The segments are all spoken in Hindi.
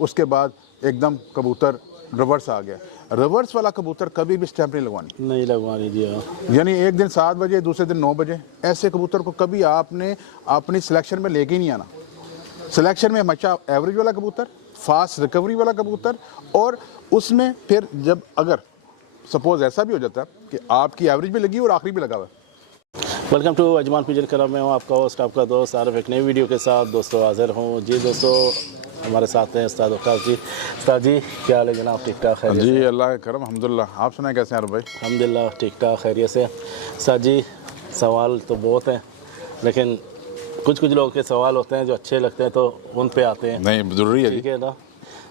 उसके बाद एकदम कबूतर रिवर्स आ गया। रिवर्स वाला कबूतर कभी भी स्टैंप नहीं लगवानी जी। यानी एक दिन 7 बजे, दूसरे दिन 9 बजे, ऐसे कबूतर को कभी आपने अपनी सिलेक्शन में लेके ही नहीं आना। सिलेक्शन में हमेशा एवरेज वाला कबूतर, फास्ट रिकवरी वाला कबूतर, और उसमें फिर जब अगर सपोज ऐसा भी हो जाता है कि आपकी एवरेज भी लगी और आखिरी भी लगा हुआ है। Welcome to Ajman pigeon club में हूँ आपका होस्ट, आपका दोस्त आरिफ, एक नई वीडियो के साथ दोस्तों हाजिर हूँ। जी दोस्तों, हमारे साथ हैं उस्ताद वक़ार जी। उस्ताद जी क्या हाल है जनाब? ठीक ठाक है जी, अल्लाह का करम, अल्हम्दुलिल्लाह। आप सुनाए कैसे हैं आरिफ भाई? अल्हम्दुलिल्लाह ठीक ठाक खैरियत से। उस्ताद जी सवाल तो बहुत हैं, लेकिन कुछ लोगों के सवाल होते हैं जो अच्छे लगते हैं तो उन पे आते हैं। नहीं, ज़रूरी है, ठीक है ना,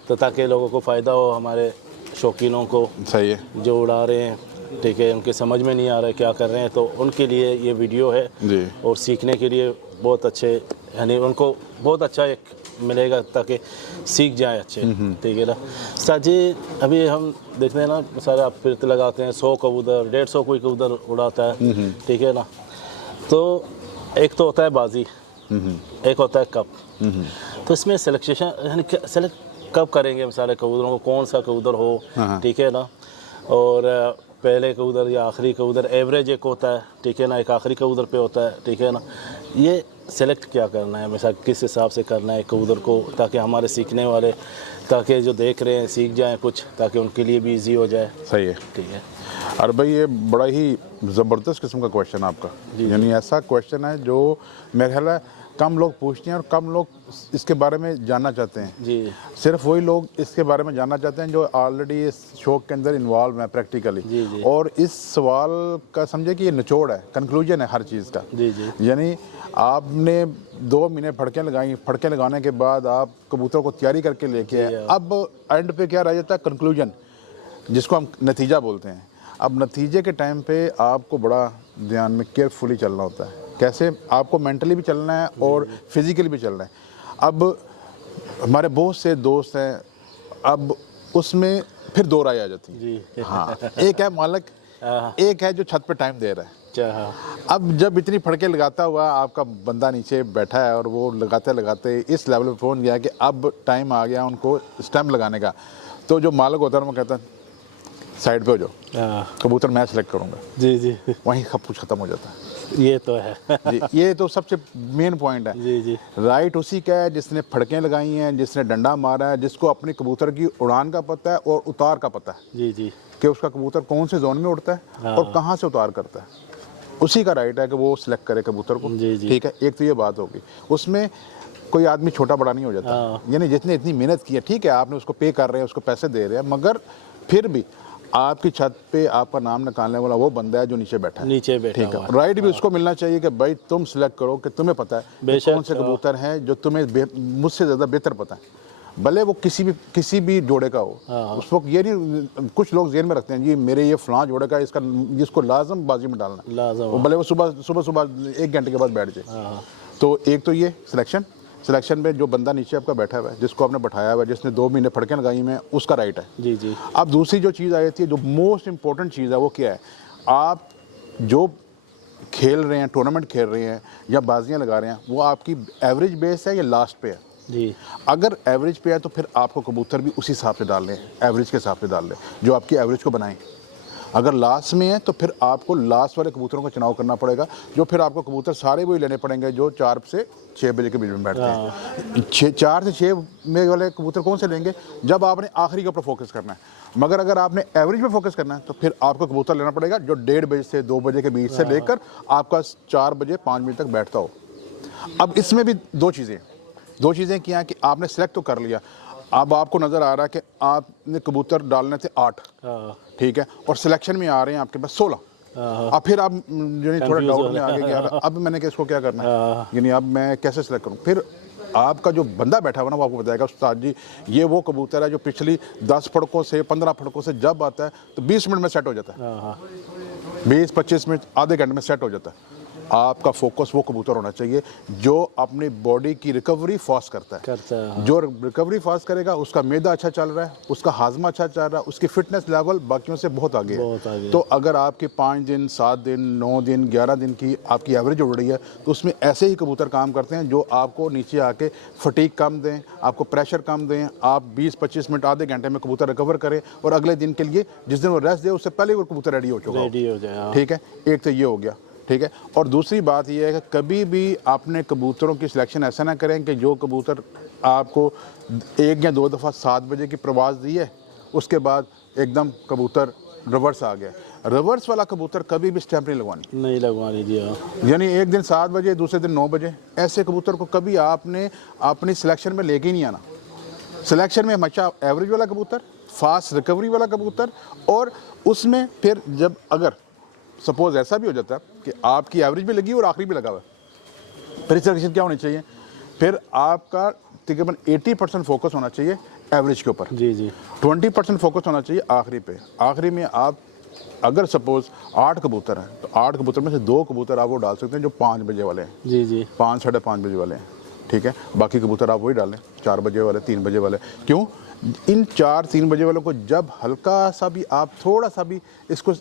तो ताकि लोगों को फ़ायदा हो, हमारे शौकीनों को। सही है जो उड़ा रहे हैं, ठीक है, उनके समझ में नहीं आ रहा है क्या कर रहे हैं, तो उनके लिए ये वीडियो है जी। और सीखने के लिए बहुत अच्छे, यानी उनको बहुत अच्छा एक मिलेगा ताकि सीख जाए अच्छे। ठीक है ना उस्ताद जी, अभी हम देखते हैं ना सारे आप फिरते लगाते हैं, 100 कबूतर 150 कोई कबूतर उड़ाता है। ठीक है ना, तो एक तो होता है बाजी, एक होता है कप। तो इसमें सिलेक्शन यानी सेलेक्ट कब करेंगे हम सारे कबूतरों को, कौन सा कबूतर हो? ठीक है ना, और पहले कबूतर या आखिरी कबूतर, एवरेज एक होता है, ठीक है ना, एक आखिरी कबूतर पे होता है। ठीक है ना, ये सेलेक्ट क्या करना है, हमेशा किस हिसाब से करना है कबूतर को, ताकि हमारे सीखने वाले, ताकि जो देख रहे हैं सीख जाएं कुछ, ताकि उनके लिए भी इजी हो जाए। सही है, ठीक है। और भाई ये बड़ा ही ज़बरदस्त किस्म का क्वेश्चन आपका, यानी ऐसा क्वेश्चन है जो मेरे ख्याल है कम लोग पूछते हैं और कम लोग इसके बारे में जानना चाहते हैं। जी। सिर्फ वही लोग इसके बारे में जानना चाहते हैं जो ऑलरेडी इस शौक के अंदर इन्वॉल्व हैं प्रैक्टिकली। जी जी। और इस सवाल का समझे कि ये निचोड़ है, कंक्लूजन है हर चीज़ का। जी जी। यानी आपने 2 महीने फड़कें लगाई, फड़कें लगाने के बाद आप कबूतर को तैयारी करके लेके आए, अब एंड पे क्या रह जाता है? कंक्लूजन, जिसको हम नतीजा बोलते हैं। अब नतीजे के टाइम पे आपको बड़ा ध्यान में केयरफुली चलना होता है। कैसे? आपको मेंटली भी चलना है और फिजिकली भी चलना है। अब हमारे बहुत से दोस्त हैं, अब उसमें फिर 2 राय आ जाती है। जी। हाँ, एक है मालिक, एक है जो छत पे टाइम दे रहा है। अब जब इतनी फड़के लगाता हुआ आपका बंदा नीचे बैठा है और वो लगाते लगाते इस लेवल पे पहुंच गया कि अब टाइम आ गया उनको स्टैम्प लगाने का, तो जो मालिक होता है वो कहता है साइड पे हो जाओ, कबूतर मैं सेलेक्ट करूँगा। जी जी। वहीं सब कुछ ख़त्म हो जाता है। ये तो है। जी, ये तो सबसे मेन पॉइंट है। जी जी। राइट उसी का है जिसने फड़कें लगाई हैं, जिसने डंडा मारा है, जिसको अपने कबूतर की उड़ान का पता है और उतार का पता है। जी जी। कि उसका कबूतर कौन से जोन में उड़ता है और कहाँ से उतार करता है, उसी का राइट है कि वो सिलेक्ट करे कबूतर को। ठीक है, एक तो ये बात होगी। उसमें कोई आदमी छोटा बड़ा नहीं हो जाता, यानी जिसने इतनी मेहनत की है, ठीक है आपने उसको पे कर रहे हैं, उसको पैसे दे रहे हैं, मगर फिर भी आपकी छत पे आपका नाम निकालने वाला वो बंदा है जो नीचे बैठा है। ठीक है, राइट भी उसको मिलना चाहिए कि भाई तुम सिलेक्ट करो कि तुम्हें पता है कौन से कबूतर हैं जो तुम्हें मुझसे ज़्यादा बेहतर पता है, भले वो किसी भी जोड़े का हो। उस वक्त ये नहीं, कुछ लोग जेल में रखते हैं जी मेरे ये फलां जोड़े का, इसका जिसको लाजम बाजी में डालना, भले वो सुबह 1 घंटे के बाद बैठ जाए। तो एक तो ये सिलेक्शन में जो बंदा नीचे आपका बैठा हुआ है, जिसको आपने बैठाया हुआ है, जिसने 2 महीने फड़कें लगाई में, उसका राइट है। जी जी। अब दूसरी जो चीज़ आ जाती है, जो मोस्ट इंपॉर्टेंट चीज़ है, वो क्या है? आप जो खेल रहे हैं, टूर्नामेंट खेल रहे हैं या बाजियां लगा रहे हैं, वो आपकी एवरेज बेस है या लास्ट पे है? जी। अगर एवरेज पे है तो फिर आपको कबूतर भी उसी हिसाब से डाल लें, एवरेज के हिसाब से डाल लें जो आपकी एवरेज को बनाएं। अगर लास्ट में है तो फिर आपको लास्ट वाले कबूतरों का चुनाव करना पड़ेगा, जो फिर आपको कबूतर सारे वही लेने पड़ेंगे जो 4 से 6 बजे के बीच में बैठते हैं। 4 से 6 में वाले कबूतर कौन से लेंगे? जब आपने आखिरी के ऊपर फोकस करना है। मगर अगर आपने एवरेज पे फोकस करना है तो फिर आपको कबूतर लेना पड़ेगा जो 1:30 बजे से 2 बजे के बीच से लेकर आपका 4 बजे 5 बजे तक बैठता हो। अब इसमें भी दो चीज़ें क्या कि आपने सेलेक्ट तो कर लिया, अब आपको नज़र आ रहा है कि आपने कबूतर डालने थे 8, ठीक है, और सिलेक्शन में आ रहे हैं आपके पास 16। अब फिर आप जो थोड़ा डाउट में आ गए कि यार अब मैंने इसको क्या करना है, यानी अब मैं कैसे सेलेक्ट करूँ? फिर आपका जो बंदा बैठा हुआ ना वो आपको बताएगा उस्ताद जी ये वो कबूतर है जो पिछली 10 फड़कों से 15 फड़कों से जब आता है तो 20 मिनट में सेट हो जाता है, 20-25 मिनट आधे घंटे में सेट हो जाता है। आपका फोकस वो कबूतर होना चाहिए जो अपनी बॉडी की रिकवरी फास्ट करता है। हाँ। जो रिकवरी फास्ट करेगा उसका मैदा अच्छा चल रहा है, उसका हाजमा अच्छा चल रहा है, उसकी फिटनेस लेवल बाकियों से बहुत आगे है। तो अगर आपकी 5 दिन 7 दिन 9 दिन 11 दिन की आपकी एवरेज उड़ रही है तो उसमें ऐसे ही कबूतर काम करते हैं जो आपको नीचे आके फटीक कम दें, आपको प्रेशर कम दें, आप 20-25 मिनट आधे घंटे में कबूतर रिकवर करें और अगले दिन के लिए जिस दिन वो रेस्ट दे उससे पहले वो कबूतर रेडी हो चुका हो। ठीक है, एक तो ये हो गया। ठीक है, और दूसरी बात यह है कि कभी भी आपने कबूतरों की सिलेक्शन ऐसा ना करें कि जो कबूतर आपको 1 या 2 दफ़ा 7 बजे की प्रवास दी है उसके बाद एकदम कबूतर रिवर्स आ गया। रिवर्स वाला कबूतर कभी भी स्टैंप नहीं लगवानी जी। यानी एक दिन 7 बजे दूसरे दिन 9 बजे, ऐसे कबूतर को कभी आपने अपनी सिलेक्शन में लेके ही नहीं आना। सिलेक्शन में हमेशा एवरेज वाला कबूतर, फास्ट रिकवरी वाला कबूतर, और उसमें फिर जब अगर सपोज ऐसा भी हो जाता है कि आपकी एवरेज भी लगी और आखिरी भी लगा हुआ है, फिर सिलेक्शन क्या होनी चाहिए, फिर आपका तकरीबन 80% फोकस होना चाहिए एवरेज के ऊपर जी। 20% फोकस होना चाहिए आखिरी पे। आखिरी में आप अगर सपोज 8 कबूतर हैं तो 8 कबूतर में से 2 कबूतर आप वो डाल सकते हैं जो 5 बजे वाले हैं जी। 5 साढ़े 5 बजे वाले हैं। ठीक है, बाकी कबूतर आप वही डालें 4 बजे वाले 3 बजे वाले। क्यों? इन 4-3 बजे वालों को जब हल्का सा भी आप थोड़ा सा भी इसको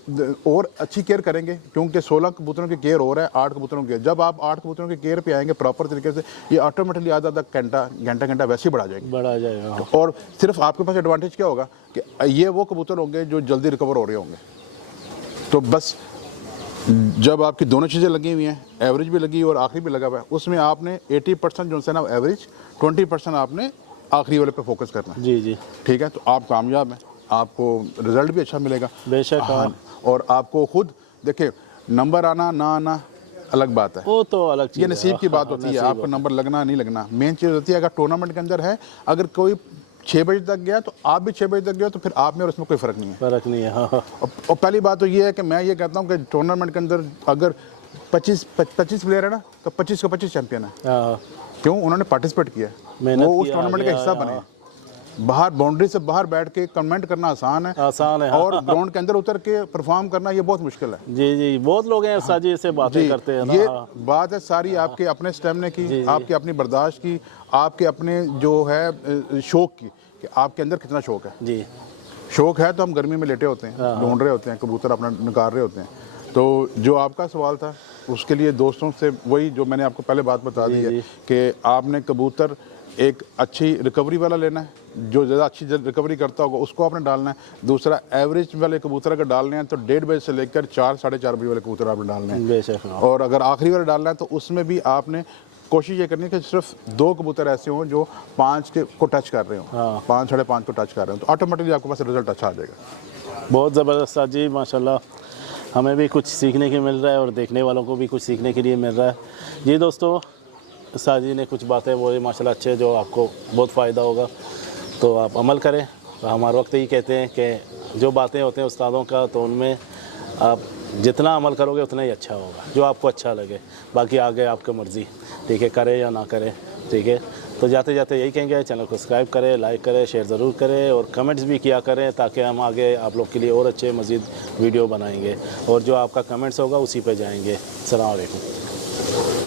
और अच्छी केयर करेंगे, क्योंकि 16 कबूतरों की केयर हो रहा है 8 कबूतरों की, जब आप 8 कबूतरों की केयर पे आएंगे प्रॉपर तरीके से, ये ऑटोमेटिकली आधा घंटा वैसे ही बढ़ा जाएगा। और सिर्फ आपके पास एडवांटेज क्या होगा कि ये वो कबूतर होंगे जो जल्दी रिकवर हो रहे होंगे। तो बस जब आपकी दोनों चीज़ें लगी हुई हैं, एवरेज भी लगी और आखिरी भी लगा हुआ है, उसमें आपने 80% जो है ना एवरेज, 20% आपने आखिरी वाले पे फोकस करना है जी। ठीक है, तो आप कामयाब हैं, आपको रिजल्ट भी अच्छा मिलेगा बेशक। हाँ, और आपको खुद देखिए नंबर आना ना आना अलग बात है, वो तो अलग चीज़, ये नसीब की बात होती है। आपको नंबर लगना नहीं लगना मेन चीज़ होती है। अगर टूर्नामेंट के अंदर है, अगर कोई 6 बजे तक गया तो आप भी 6 बजे तक गए तो फिर आप में और उसमें कोई फ़र्क नहीं है। हाँ। और पहली बात तो ये है कि मैं ये कहता हूँ कि टूर्नामेंट के अंदर अगर 25 प्लेयर है ना तो 25 का 25 चैंपियन है। क्यों? उन्होंने पार्टिसिपेट किया, वो उस टूर्नामेंट का हिस्सा बने। बाहर बाउंड्री से बाहर बैठ के कमेंट करना आसान है और ग्राउंड के अंदर उतर के परफॉर्म करना ये बहुत मुश्किल है जी। बहुत लोग हैं साजी से बातें करते हैं ना। ये बात है सारी आपके अपने स्टेमिना की, आपके अपनी बर्दाश्त की, आपके अपने जो है शौक की, कि आपके अंदर कितना शौक है जी। शौक है तो हम गर्मी में लेटे होते हैं, ढूंढ रहे होते हैं, कबूतर अपना निकाल रहे होते हैं। तो जो आपका सवाल था उसके लिए दोस्तों से वही जो मैंने आपको पहले बात बता दी है कि आपने कबूतर एक अच्छी रिकवरी वाला लेना है, जो ज़्यादा अच्छी रिकवरी करता होगा उसको आपने डालना है। दूसरा एवरेज वाले कबूतर अगर डालने हैं तो 1:30 बजे से लेकर 4 साढ़े 4 बजे वाले कबूतर आपने डालने हैं। और अगर आखिरी वाले डालना है तो उसमें भी आपने कोशिश ये करनी है कि सिर्फ 2 कबूतर ऐसे हों जो 5 को टच कर रहे हों, 5 साढ़े 5 को टच कर रहे हों, तो ऑटोमेटिकली आपके पास रिजल्ट अच्छा आ जाएगा। बहुत ज़बरदस्त जी, माशाल्लाह हमें भी कुछ सीखने के मिल रहा है और देखने वालों को भी कुछ सीखने के लिए मिल रहा है जी। दोस्तों साजी ने कुछ बातें बोली माशाल्लाह अच्छे, जो आपको बहुत फ़ायदा होगा, तो आप अमल करें। तो हमारे वक्त ही कहते हैं कि जो बातें होते हैं उस्तादों का, तो उनमें आप जितना अमल करोगे उतना ही अच्छा होगा, जो आपको अच्छा लगे। बाकी आगे आपकी मर्ज़ी, ठीक है, करें या ना करें, ठीक है। तो जाते जाते यही कहेंगे, चैनल को सब्सक्राइब करें, लाइक करें, शेयर ज़रूर करें और कमेंट्स भी किया करें, ताकि हम आगे आप लोग के लिए और अच्छे मज़ीद वीडियो बनाएंगे और जो आपका कमेंट्स होगा उसी पे जाएंगे। अस्सलाम वालेकुम।